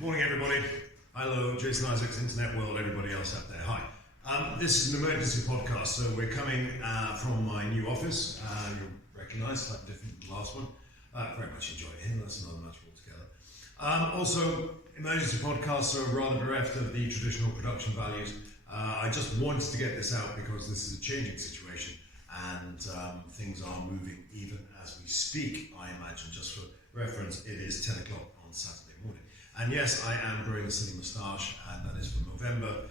Morning, everybody. Hello, Jason Isaacs, Internet World, everybody else out there. Hi. This is an emergency podcast, so we're coming from my new office. You'll recognise, slightly different from the last one. Very much enjoy it here. That's another matter altogether. Also, emergency podcasts are rather bereft of the traditional production values. I just wanted to get this out because this is a changing situation and things are moving even as we speak. I imagine, just for reference, it is 10 o'clock on Saturday morning. And yes, I am growing a silly moustache, and that is for Movember.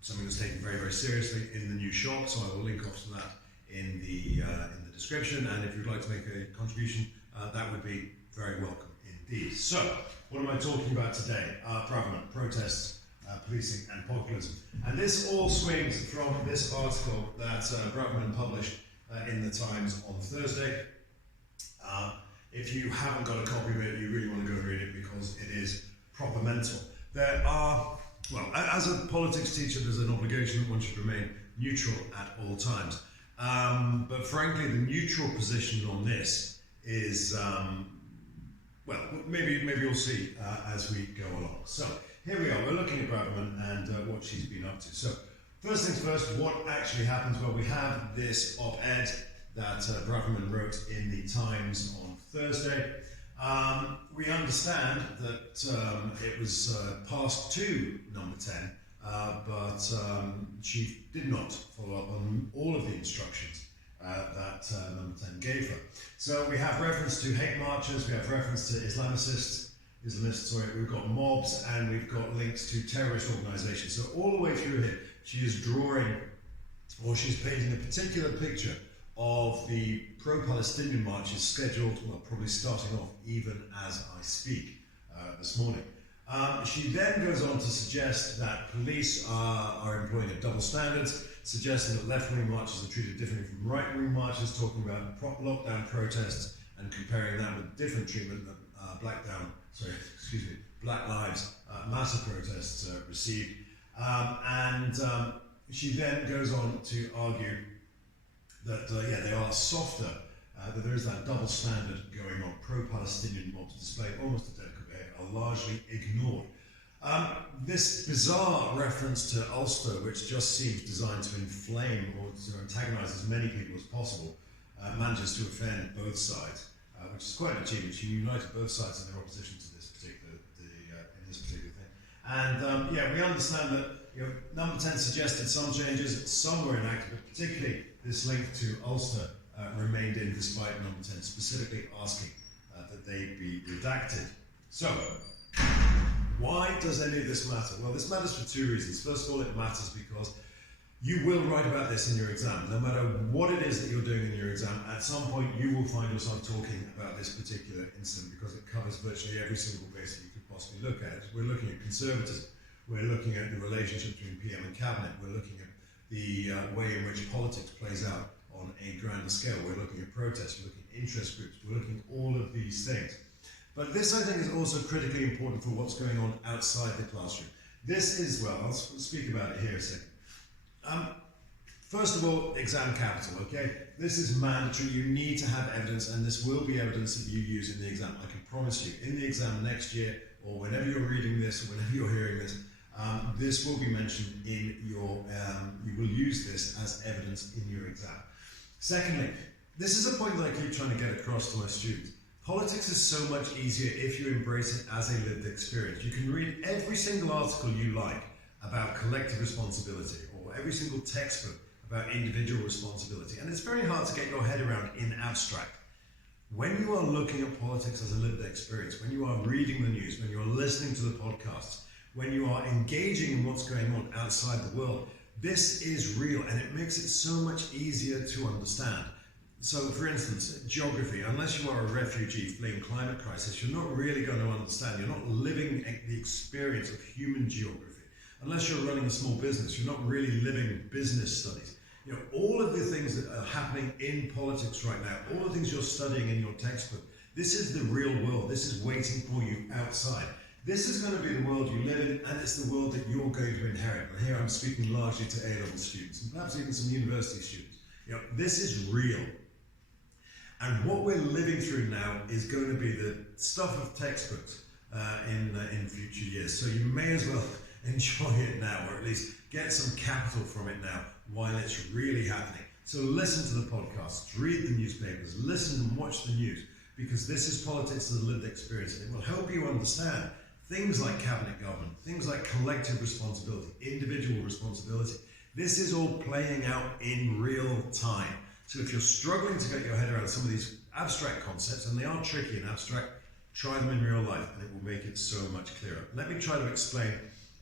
Something that's taken very, very seriously in the new shop, so I will link off to that in the description. And if you'd like to make a contribution, that would be very welcome indeed. So, what am I talking about today? Braverman, protests, policing, and populism. And this all swings from this article that Braverman published in the Times on Thursday. If you haven't got a copy of it, you really want to go read it because it is proper mental. There are, well, as a politics teacher, there's an obligation that one should remain neutral at all times. But frankly, the neutral position on this is, well, maybe you'll see as we go along. So here we are. We're looking at Braverman and what she's been up to. So first things first, what actually happens? Well, we have this op-ed that Braverman wrote in the Times on Thursday. We understand that it was passed to number 10, but she did not follow up on all of the instructions that number 10 gave her. So we have reference to hate marchers, we have reference to Islamists, we've got mobs, and we've got links to terrorist organisations. So all the way through here, she is drawing, or she's painting a particular picture of the pro-Palestinian marches scheduled, well, probably starting off even as I speak this morning. She then goes on to suggest that police are employing a double standards, suggesting that left-wing marches are treated differently from right-wing marches, talking about lockdown protests and comparing that with different treatment that Black Lives Matter protests received. She then goes on to argue that they are softer, that there is that double standard going on. Pro-Palestinian mobs displayed almost a decade ago are largely ignored. This bizarre reference to Ulster, which just seems designed to inflame or to antagonise as many people as possible, manages to offend both sides, which is quite an achievement. She united both sides in their opposition to this particular thing. And we understand that number 10 suggested some changes, some were enacted, but particularly this link to Ulster remained in despite number 10 specifically asking that they be redacted. So, why does any of this matter? Well, this matters for two reasons. First of all, it matters because you will write about this in your exam. No matter what it is that you're doing in your exam, at some point you will find yourself talking about this particular incident because it covers virtually every single base that you could possibly look at. We're looking at conservatism. We're looking at the relationship between PM and cabinet. We're looking at the way in which politics plays out on a grander scale. We're looking at protests, we're looking at interest groups, we're looking at all of these things. But this, I think, is also critically important for what's going on outside the classroom. This is, well, I'll speak about it here a second. First of all, exam capital, okay? This is mandatory. You need to have evidence, and this will be evidence that you use in the exam. I can promise you, in the exam next year, or whenever you're reading this, or whenever you're hearing this, this will be mentioned in your, you will use this as evidence in your exam. Secondly, this is a point that I keep trying to get across to my students. Politics is so much easier if you embrace it as a lived experience. You can read every single article you like about collective responsibility, or every single textbook about individual responsibility, and it's very hard to get your head around in abstract. When you are looking at politics as a lived experience, when you are reading the news, when you are listening to the podcasts, when you are engaging in what's going on outside the world, this is real, and it makes it so much easier to understand. So, for instance, geography, unless you are a refugee fleeing climate crisis, you're not really going to understand. You're not living the experience of human geography. Unless you're running a small business, you're not really living business studies. All of the things that are happening in politics right now, all the things you're studying in your textbook, this is the real world. This is waiting for you outside. This is going to be the world you live in, and it's the world that you're going to inherit. And here I'm speaking largely to A-level students, and perhaps even some university students. This is real. And what we're living through now is going to be the stuff of textbooks in future years. So you may as well enjoy it now, or at least get some capital from it now while it's really happening. So listen to the podcasts, read the newspapers, listen and watch the news, because this is politics as a lived experience, and it will help you understand things like cabinet government, things like collective responsibility, individual responsibility. This is all playing out in real time. So if you're struggling to get your head around some of these abstract concepts, and they are tricky and abstract, try them in real life and it will make it so much clearer. Let me try to explain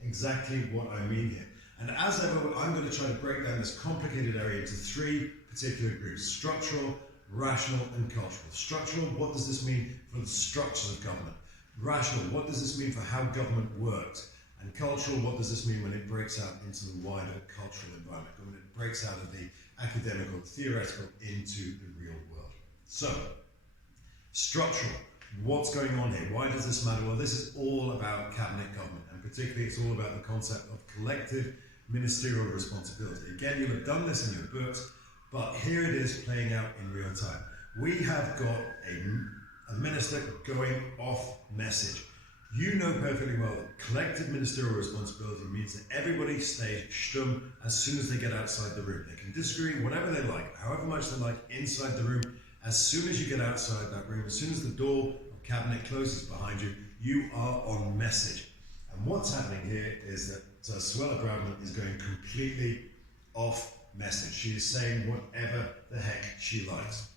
exactly what I mean here. And as ever, I'm going to try to break down this complicated area into three particular groups: structural, rational, and cultural. Structural, what does this mean for the structures of government? Rational, what does this mean for how government works? And cultural, what does this mean when it breaks out into the wider cultural environment, when it breaks out of the academic or theoretical into the real world? So, structural, what's going on here? Why does this matter? Well, this is all about cabinet government, and particularly it's all about the concept of collective ministerial responsibility. Again, you'll have done this in your books, but here it is playing out in real time. We have got a minister going off message. You know perfectly well that collective ministerial responsibility means that everybody stays stum as soon as they get outside the room. They can disagree whatever they like, however much they like inside the room. As soon as you get outside that room, as soon as the door of cabinet closes behind you, you are on message. And what's happening here is that Suella Braverman is going completely off message. She is saying whatever the heck she likes.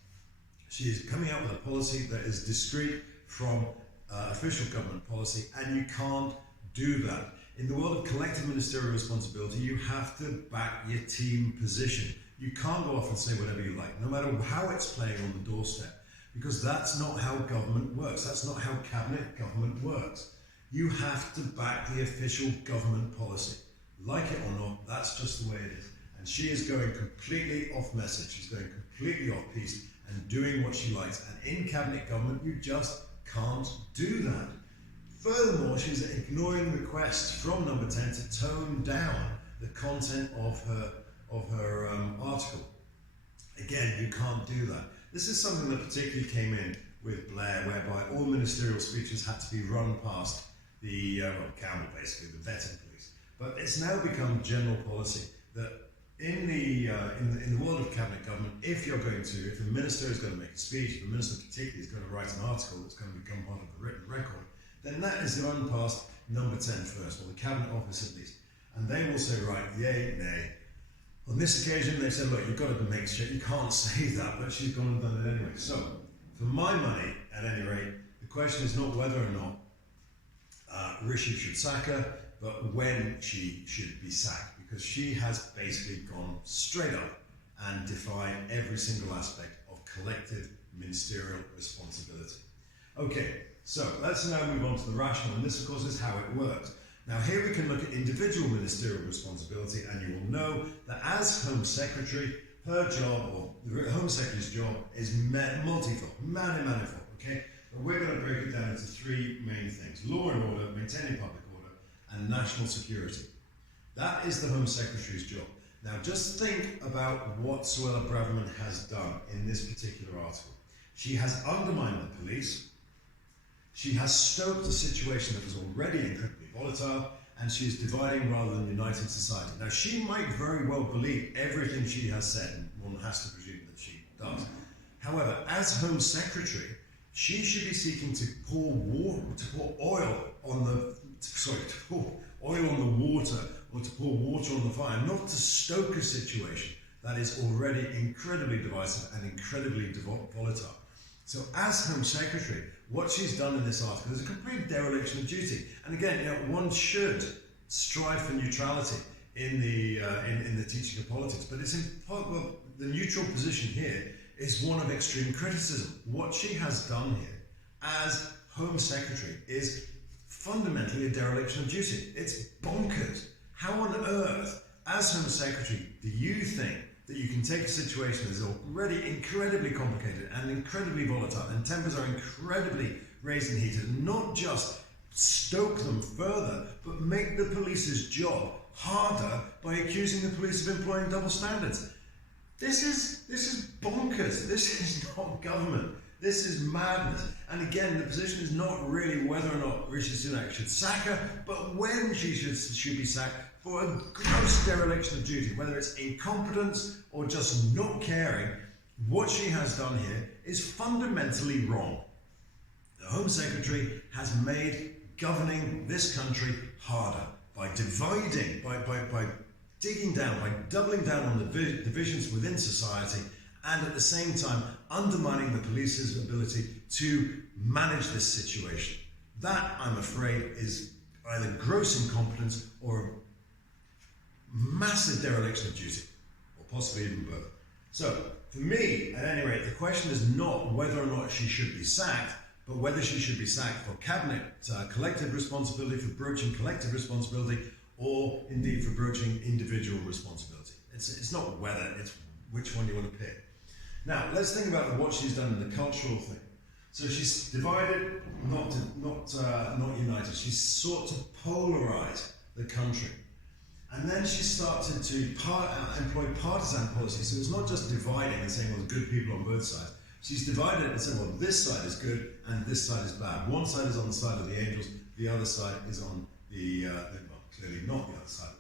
She is coming out with a policy that is discrete from official government policy, and you can't do that. In the world of collective ministerial responsibility, you have to back your team position. You can't go off and say whatever you like, no matter how it's playing on the doorstep, because that's not how government works. That's not how cabinet government works. You have to back the official government policy. Like it or not, that's just the way it is. And she is going completely off message. She's going completely off piece and doing what she likes. And in cabinet government, you just can't do that. Furthermore, she's ignoring requests from Number 10 to tone down the content of her article. Again, you can't do that. This is something that particularly came in with Blair, whereby all ministerial speeches had to be run past the Campbell, basically the vetting police. But it's now become general policy that in the world of cabinet government, if a minister is going to make a speech, if a minister particularly is going to write an article that's going to become part of the written record, then that is run past Number 10 first, or the cabinet office at least. And they will say, right, yay, nay. On this occasion, they said, look, you've got to make sure, you can't say that, but she's gone and done it anyway. So, for my money, at any rate, the question is not whether or not Rishi should sack her, but when she should be sacked, because she has basically gone straight up and defied every single aspect of collective ministerial responsibility. Okay, so let's now move on to the rational, and this of course is how it works. Now here we can look at individual ministerial responsibility, and you will know that as Home Secretary, her job, or the Home Secretary's job, is multifold, manifold, okay? But we're going to break it down into three main things: law and order, maintaining public order, and national security. That is the Home Secretary's job. Now just think about what Suella Braverman has done in this particular article. She has undermined the police, she has stoked a situation that was already incredibly volatile, and she is dividing rather than uniting society. Now she might very well believe everything she has said, and one has to presume that she does. However, as Home Secretary, she should be seeking to pour oil on the water, or to pour water on the fire, not to stoke a situation that is already incredibly divisive and incredibly volatile. So as Home Secretary, what she's done in this article is a complete dereliction of duty. And again, one should strive for neutrality in the teaching of politics, but the neutral position here is one of extreme criticism. What she has done here as Home Secretary is fundamentally a dereliction of duty. It's bonkers. How on earth, as Home Secretary, do you think that you can take a situation that is already incredibly complicated and incredibly volatile, and tempers are incredibly raised and heated, and not just stoke them further, but make the police's job harder by accusing the police of employing double standards? This is bonkers. This is not government. This is madness. And again, the position is not really whether or not Rishi Sunak should sack her, but when she should be sacked for a gross dereliction of duty, whether it's incompetence or just not caring. What she has done here is fundamentally wrong. The Home Secretary has made governing this country harder by dividing, by digging down, by doubling down on the divisions within society, and at the same time undermining the police's ability to manage this situation. That, I'm afraid, is either gross incompetence or massive dereliction of duty, or possibly even both. So, for me, at any rate, the question is not whether or not she should be sacked, but whether she should be sacked for cabinet collective responsibility, for broaching collective responsibility, or indeed for broaching individual responsibility. It's not whether, it's which one you want to pick. Now, let's think about what she's done in the cultural thing. So she's divided, not united. She's sought to polarize the country. And then she started to employ partisan policy. So it's not just dividing and saying, well, there's good people on both sides. She's divided it and said, well, this side is good and this side is bad. One side is on the side of the angels, the other side is on the, well, clearly not the other side of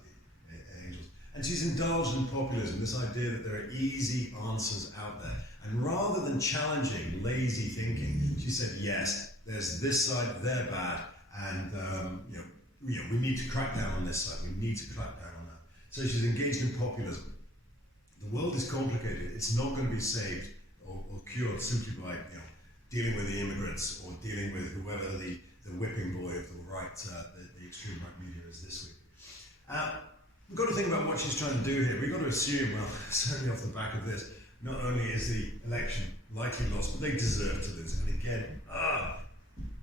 the angels. And she's indulged in populism, this idea that there are easy answers out there. And rather than challenging lazy thinking, she said, yes, there's this side, they're bad, and we need to crack down on this side, we need to crack down on that. So she's engaged in populism. The world is complicated, it's not going to be saved or cured simply by dealing with the immigrants or dealing with whoever the whipping boy of the right, the extreme right media is this week. We've got to think about what she's trying to do here. We've got to assume, well, certainly off the back of this, not only is the election likely lost, but they deserve to lose. And again,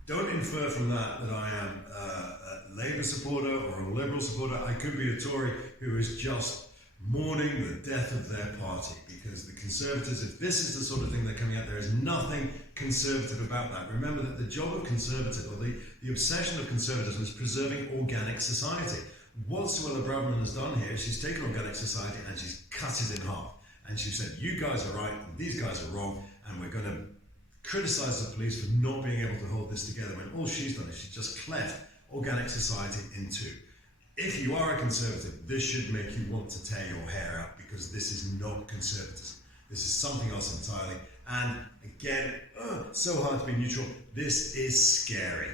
don't infer from that that I am a Labour supporter or a Liberal supporter. I could be a Tory who is just mourning the death of their party, because the Conservatives, if this is the sort of thing they're coming at, there is nothing conservative about that. Remember that the job of conservative, or the obsession of conservatism, is preserving organic society. What Suella Braverman has done here, she's taken organic society and she's cut it in half. And she said, you guys are right, and these guys are wrong, and we're going to criticise the police for not being able to hold this together, when all she's done is she's just cleft organic society in two. If you are a conservative, this should make you want to tear your hair out, because this is not conservatism. This is something else entirely. And again, so hard to be neutral. This is scary.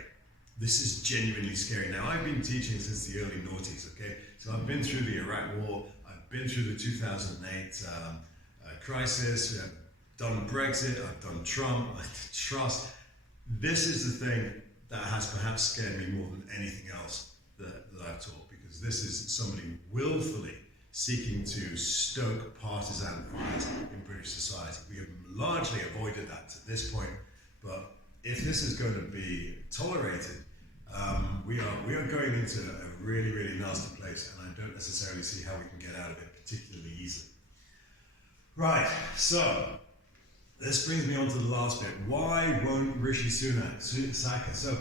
This is genuinely scary. Now, I've been teaching since the early noughties, okay? So I've been through the Iraq War, I've been through the 2008 crisis, I've done Brexit, I've done Trump, I trust. This is the thing that has perhaps scared me more than anything else that I've taught, because this is somebody willfully seeking to stoke partisan fires in British society. We have largely avoided that to this point, but if this is going to be tolerated, we are going into a really, really nasty place, and I don't necessarily see how we can get out of it particularly easily. Right, so this brings me on to the last bit. Why won't Rishi Sunak sack her? So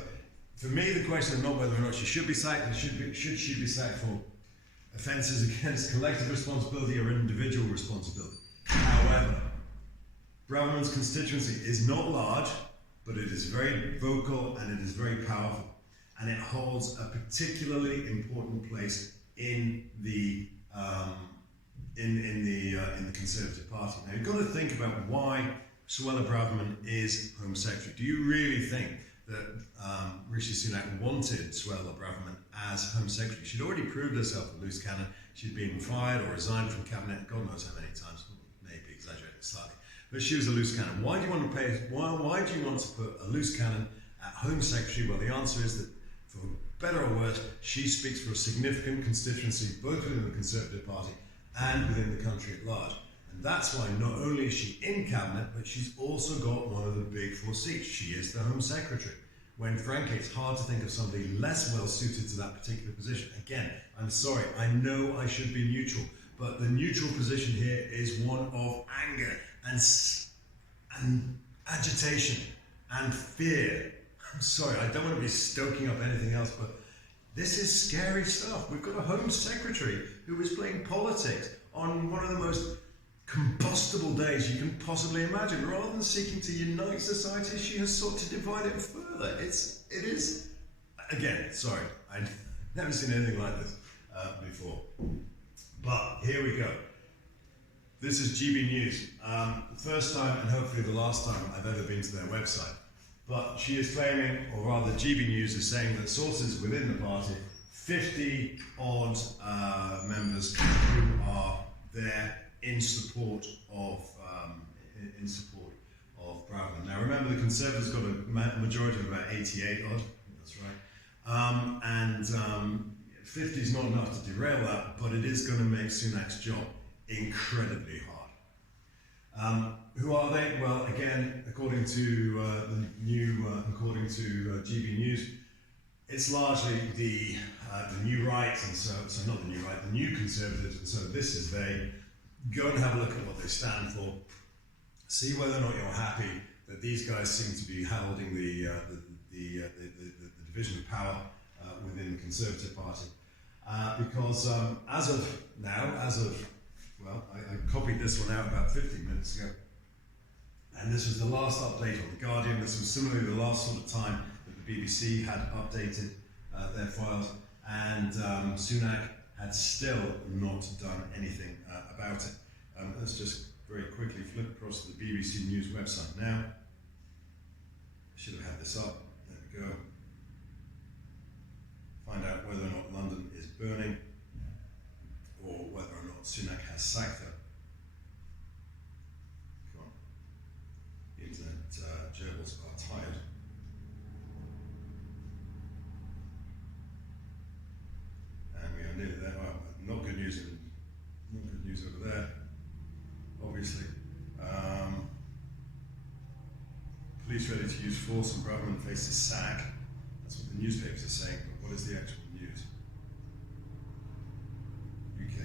for me, the question is not whether or not she should be sacked, but should she be sacked for offences against collective responsibility or individual responsibility. However, Braverman's constituency is not large, but it is very vocal and it is very powerful, and it holds a particularly important place in the Conservative Party. Now, you've got to think about why Suella Braverman is Home Secretary. Do you really think that Rishi Sunak wanted Suella Braverman as Home Secretary? She'd already proved herself a loose cannon. She'd been fired or resigned from cabinet, God knows how many times, maybe exaggerating slightly. But she was a loose cannon. Why do you want to put a loose cannon at Home Secretary? Well, the answer is that, for better or worse, she speaks for a significant constituency, both within the Conservative Party and within the country at large. And that's why not only is she in cabinet, but she's also got one of the big four seats. She is the Home Secretary, when frankly it's hard to think of somebody less well suited to that particular position. Again, I'm sorry, I know I should be neutral, but the neutral position here is one of anger and agitation and fear. I'm sorry, I don't want to be stoking up anything else, but this is scary stuff. We've got a Home Secretary who is playing politics on one of the most combustible days you can possibly imagine. Rather than seeking to unite society, she has sought to divide it further. It is, again, sorry, I've never seen anything like this before. But here we go. This is GB News. The first time, and hopefully the last time, I've ever been to their website. But she is claiming, or rather GB News is saying, that sources within the party, 50 odd members who are there in support of Braverman. Now remember, the Conservatives got a majority of about 88 odd. That's right. And 50 is not enough to derail that, but it is going to make Sunak's job incredibly hard. Who are they? Well, again, according to GB News, it's largely the new right, and so not the new right, the new Conservatives, and so this is they. Go and have a look at what they stand for. See whether or not you're happy that these guys seem to be holding the division of power within the Conservative Party. Because as of now, I copied this one out about 15 minutes ago, and this was the last update on The Guardian. This was similarly the last sort of time that the BBC had updated their files, and Sunak had still not done anything about it. Let's just very quickly flip across to the BBC News website now. I should have had this up. There we go. Find out whether or not London is burning, or whether or not Sunak has sacked her. Come on. The internet gerbils are tired. And we are nearly there. Well, not good news over there, obviously. Police ready to use force and Braverman faces sack. That's what the newspapers are saying, but what is the actual news? UK.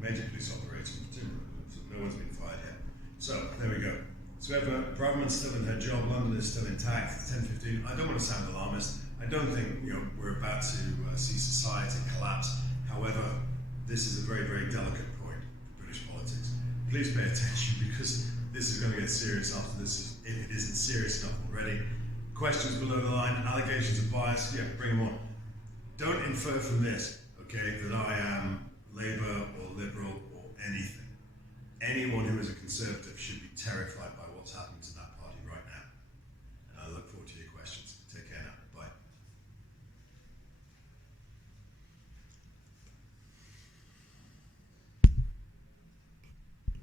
Major police operation for timber, so no one's been fired yet. So, there we go. So Braverman's still in her job, London is still intact, it's 10:15. I don't want to sound alarmist. I don't think we're about to see society collapse. However, this is a very, very delicate point for British politics. Please pay attention, because this is going to get serious after this, if it isn't serious enough already. Questions below the line, allegations of bias, yeah, bring them on. Don't infer from this, okay, that I am Labour or Liberal or anything. Anyone who is a Conservative should be terrified by what's happening to that party right now. And I look forward to your questions. Take care now.